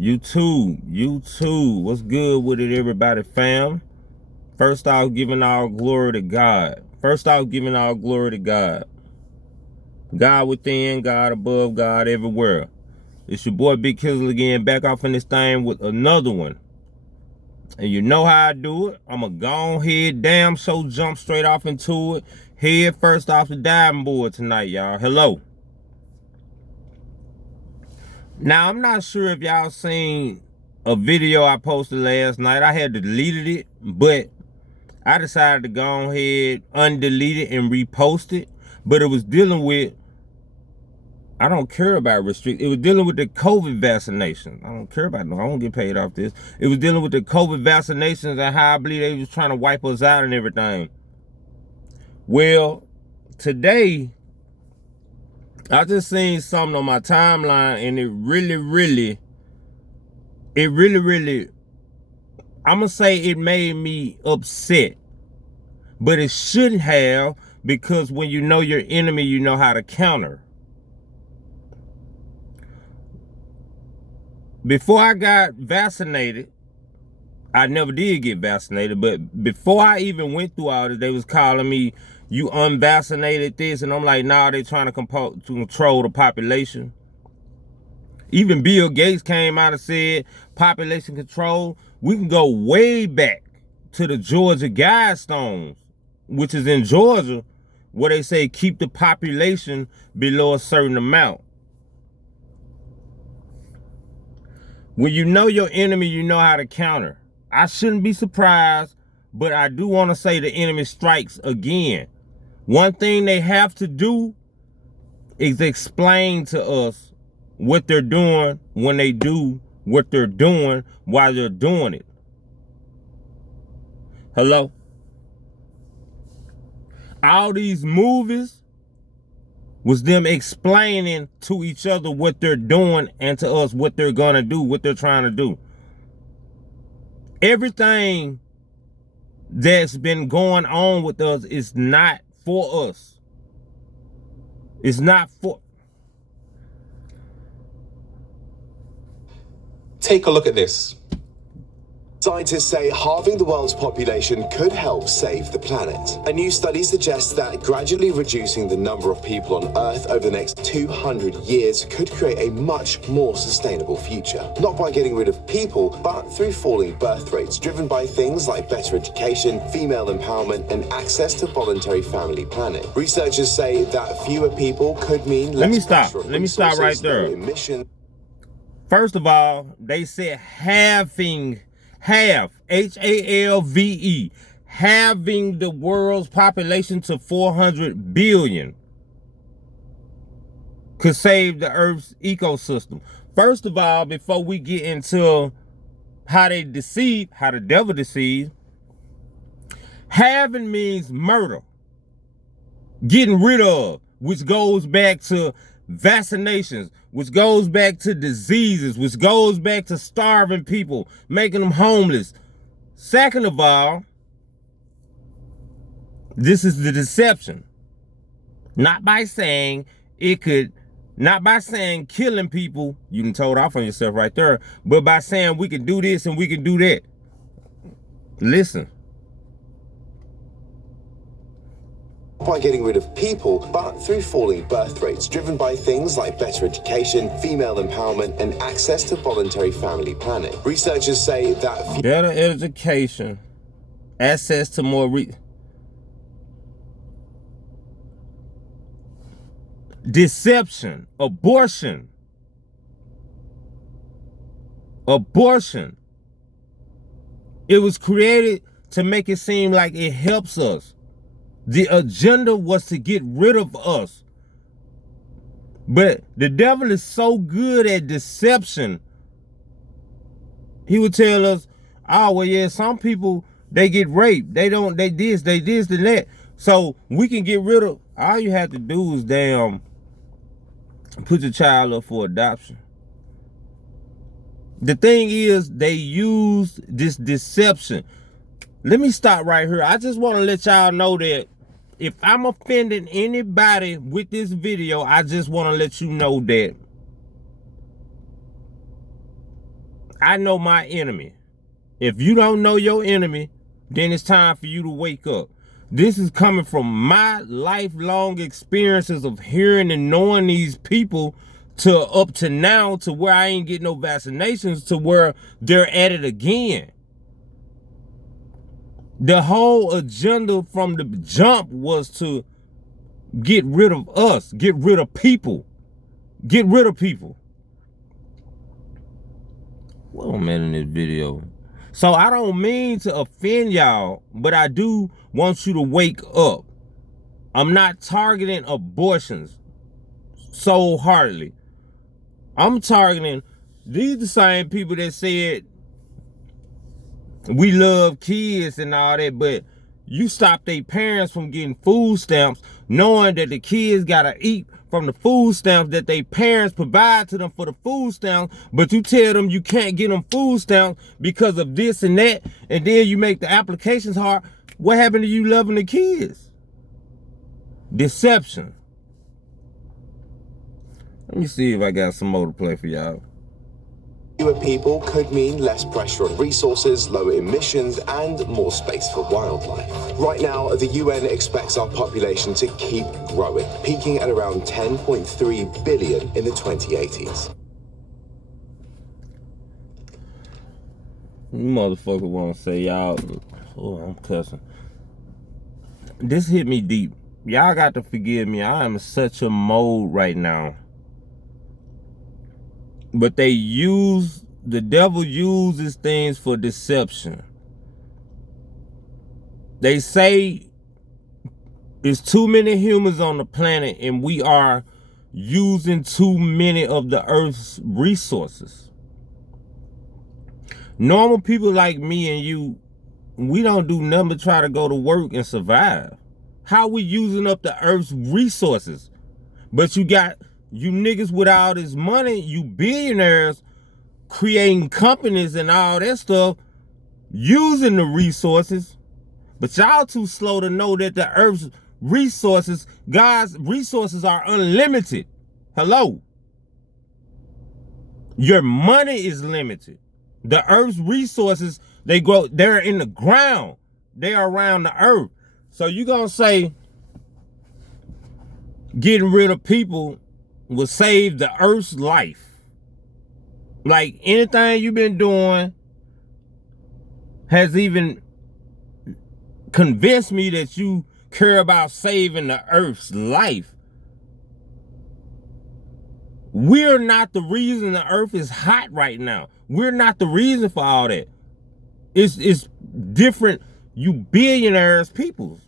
YouTube, what's good with it, everybody, fam? First off, giving all glory to God. God within, God above, God everywhere. It's your boy Big Kizzle again, back off in this thing with another one. And you know how I do it. I'ma go ahead, damn so jump straight off into it. Head first off the diving board tonight, y'all. Hello. Now, I'm not sure if y'all seen a video I posted last night. I had deleted it, but I decided to go ahead, undelete it, and repost it. But it was dealing with, I don't care about restrict. It was dealing with the COVID vaccination. I don't care about no. I won't get paid off this. It was dealing with the COVID vaccinations and how I believe they was trying to wipe us out and everything. Well, today, I just seen something on my timeline, and it really, I'm gonna say it made me upset. But it shouldn't have, because when you know your enemy, you know how to counter. Before I got vaccinated, I never did get vaccinated, but before I even went through all this, they was calling me, you unvaccinated this, and I'm like, nah, they trying to control the population. Even Bill Gates came out and said, population control. We can go way back to the Georgia Guidestones, which is in Georgia, where they say keep the population below a certain amount. When you know your enemy, you know how to counter. I shouldn't be surprised, but I do want to say the enemy strikes again. One thing they have to do is explain to us what they're doing when they do what they're doing while they're doing it. Hello? All these movies was them explaining to each other what they're doing and to us what they're gonna do, what they're trying to do. Everything that's been going on with us is not for us. It's not for... Take a look at this. Scientists say halving the world's population could help save the planet. A new study suggests that gradually reducing the number of people on Earth over the next 200 years could create a much more sustainable future. Not by getting rid of people, but through falling birth rates driven by things like better education, female empowerment, and access to voluntary family planning. Researchers say that fewer people could mean less... Let me stop right there. Emission. First of all, they said halving, H-A-L-V-E, halving the world's population to 400 billion could save the Earth's ecosystem. First of all, before we get into how they deceive, how the devil deceives, halving means murder, getting rid of, which goes back to vaccinations, which goes back to diseases, which goes back to starving people, making them homeless. Second of all, this is the deception. Not by saying killing people, you can told off on yourself right there, but by saying we can do this and we can do that. Listen. By getting rid of people, but through falling birth rates driven by things like better education, female empowerment, and access to voluntary family planning. Researchers say that better education, access to more deception, abortion. It was created to make it seem like it helps us. The agenda was to get rid of us. But the devil is so good at deception. He would tell us, oh, well, yeah, some people, they get raped. They this, and that. So we can get rid of, all you have to do is damn put your child up for adoption. The thing is, they use this deception. Let me stop right here. I just want to let y'all know that if I'm offending anybody with this video, I just want to let you know that I know my enemy. If you don't know your enemy, then it's time for you to wake up. This is coming from my lifelong experiences of hearing and knowing these people to up to now, to where I ain't getting no vaccinations, to where they're at it again. The whole agenda from the jump was to get rid of us, get rid of people, get rid of people. Well, man, in this video. So I don't mean to offend y'all, but I do want you to wake up. I'm not targeting abortions so hardly. I'm targeting these the same people that said we love kids and all that, but you stop their parents from getting food stamps, knowing that the kids gotta eat from the food stamps that their parents provide to them for the food stamps, but you tell them you can't get them food stamps because of this and that, and then you make the applications hard. What happened to you loving the kids? Deception. Let me see if I got some more to play for y'all. Fewer people could mean less pressure on resources, lower emissions, and more space for wildlife. Right now, the UN expects our population to keep growing, peaking at around 10.3 billion in the 2080s. You motherfucker want to say y'all, oh, I'm cussing. This hit me deep. Y'all got to forgive me. I am in such a mode right now. But the devil uses things for deception. They say it's too many humans on the planet and we are using too many of the earth's resources. Normal people like me and you, we don't do nothing but try to go to work and survive. How we using up the earth's resources? But you got you niggas with all this money, you billionaires creating companies and all that stuff, using the resources. But y'all too slow to know that the earth's resources, God's resources, are unlimited. Hello. Your money is limited. The earth's resources, they're in the ground. They are around the earth. So you gonna say getting rid of people will save the earth's life? Like anything you've been doing has even convinced me that you care about saving the earth's life. We're not the reason the earth is hot right now. We're not the reason for all that. It's different, you billionaires peoples.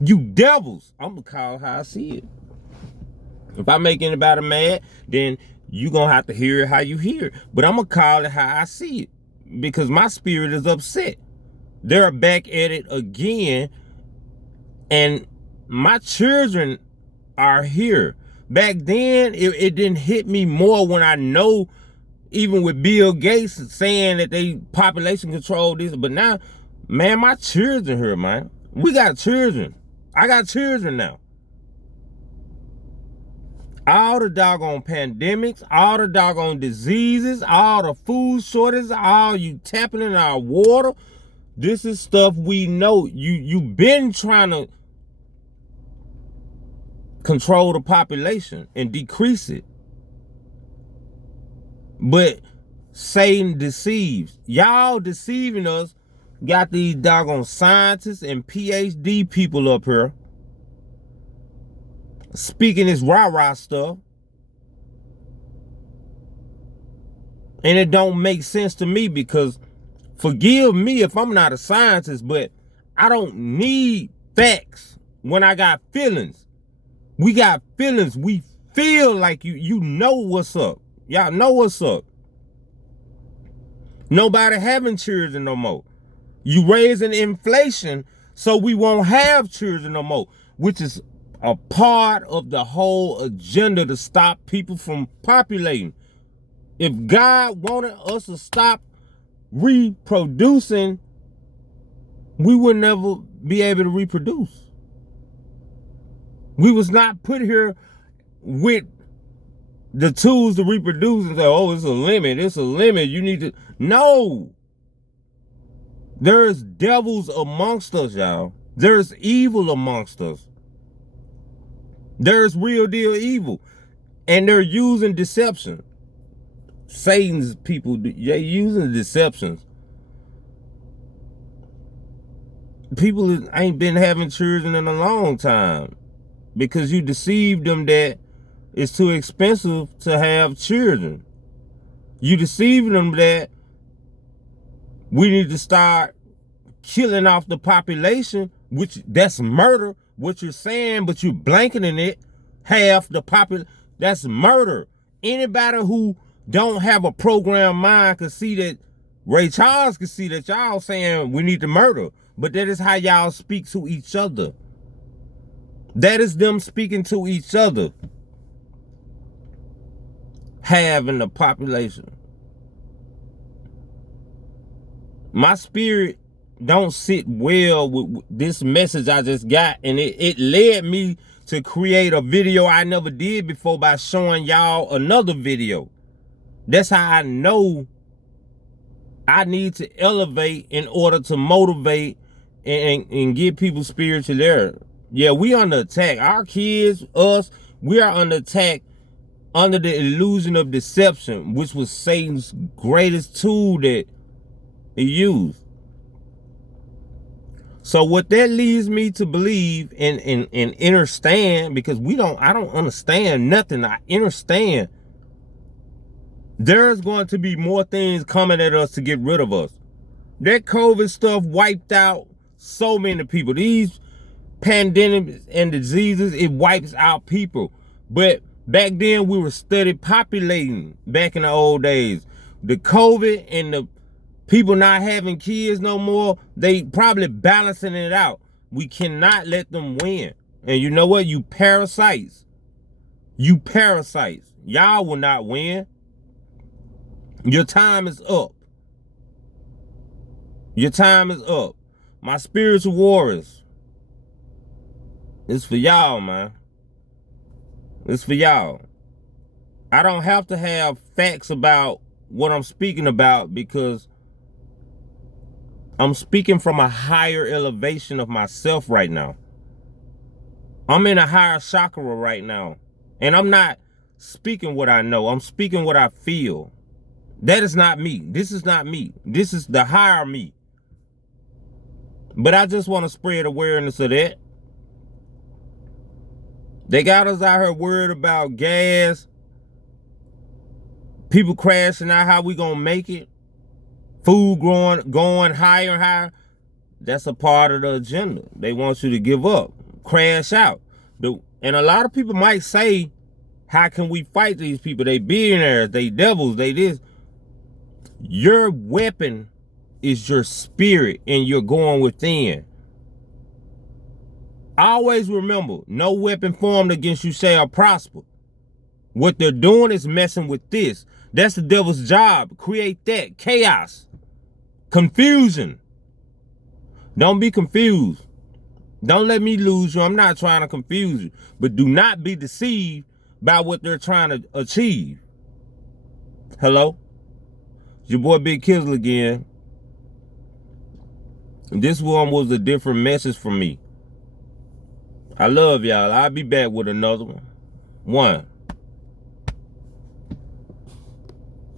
You devils. I'm gonna call how I see it. If I make anybody mad, then you gonna have to hear it how you hear it. But I'm gonna call it how I see it, because my spirit is upset. They're back at it again, and my children are here. Back then, it didn't hit me more when I know, even with Bill Gates saying that they population control this, but now, man, my children here, man. We got children. I got children now. All the doggone pandemics, all the doggone diseases, all the food shortages, all you tapping in our water. This is stuff we know. You've been trying to control the population and decrease it. But Satan deceives. Y'all deceiving us. Got these doggone scientists and PhD people up here speaking this rah-rah stuff. And it don't make sense to me, because forgive me if I'm not a scientist, but I don't need facts when I got feelings. We got feelings. We feel like you know what's up. Y'all know what's up. Nobody having children no more. You raising inflation so we won't have children no more, which is a part of the whole agenda to stop people from populating. If God wanted us to stop reproducing, we would never be able to reproduce. We was not put here with the tools to reproduce and say, oh, it's a limit. It's a limit. You need to. No. There's devils amongst us, y'all. There's evil amongst us. There's real deal evil. And they're using deception. Satan's people, they're using deceptions. People ain't been having children in a long time because you deceived them that it's too expensive to have children. You deceived them that we need to start killing off the population, which that's murder, what you're saying, but you're blanketing it, half the population, that's murder. Anybody who don't have a programmed mind can see that, Ray Charles can see that y'all saying we need to murder, but that is how y'all speak to each other. That is them speaking to each other, halving the population. My spirit don't sit well with this message I just got, and it led me to create a video I never did before by showing y'all another video. That's how I know I need to elevate in order to motivate and get people spiritual there. Yeah, we under attack. Our kids, us, we are under attack under the illusion of deception, which was Satan's greatest tool that he used. So what that leads me to believe and understand, because I don't understand nothing. I understand there's going to be more things coming at us to get rid of us. That COVID stuff wiped out so many people. These pandemics and diseases, it wipes out people. But back then we were steady populating back in the old days. The COVID and the people not having kids no more, they probably balancing it out. We cannot let them win. And you know what? You parasites. You parasites. Y'all will not win. Your time is up. Your time is up. My spiritual warriors, it's for y'all, man. It's for y'all. I don't have to have facts about what I'm speaking about because I'm speaking from a higher elevation of myself right now. I'm in a higher chakra right now. And I'm not speaking what I know. I'm speaking what I feel. That is not me. This is not me. This is the higher me. But I just want to spread awareness of that. They got us out here worried about gas. People crashing out, how we gonna make it. Food going higher and higher. That's a part of the agenda. They want you to give up, crash out. And a lot of people might say, how can we fight these people? They billionaires, they devils, they this. Your weapon is your spirit and you're going within. Always remember, no weapon formed against you shall prosper. What they're doing is messing with this. That's the devil's job. Create that chaos, confusion. Don't be confused. Don't let me lose you. I'm not trying to confuse you. But do not be deceived by what they're trying to achieve. Hello? It's your boy Big Kizzle again. This one was a different message from me. I love y'all. I'll be back with another one.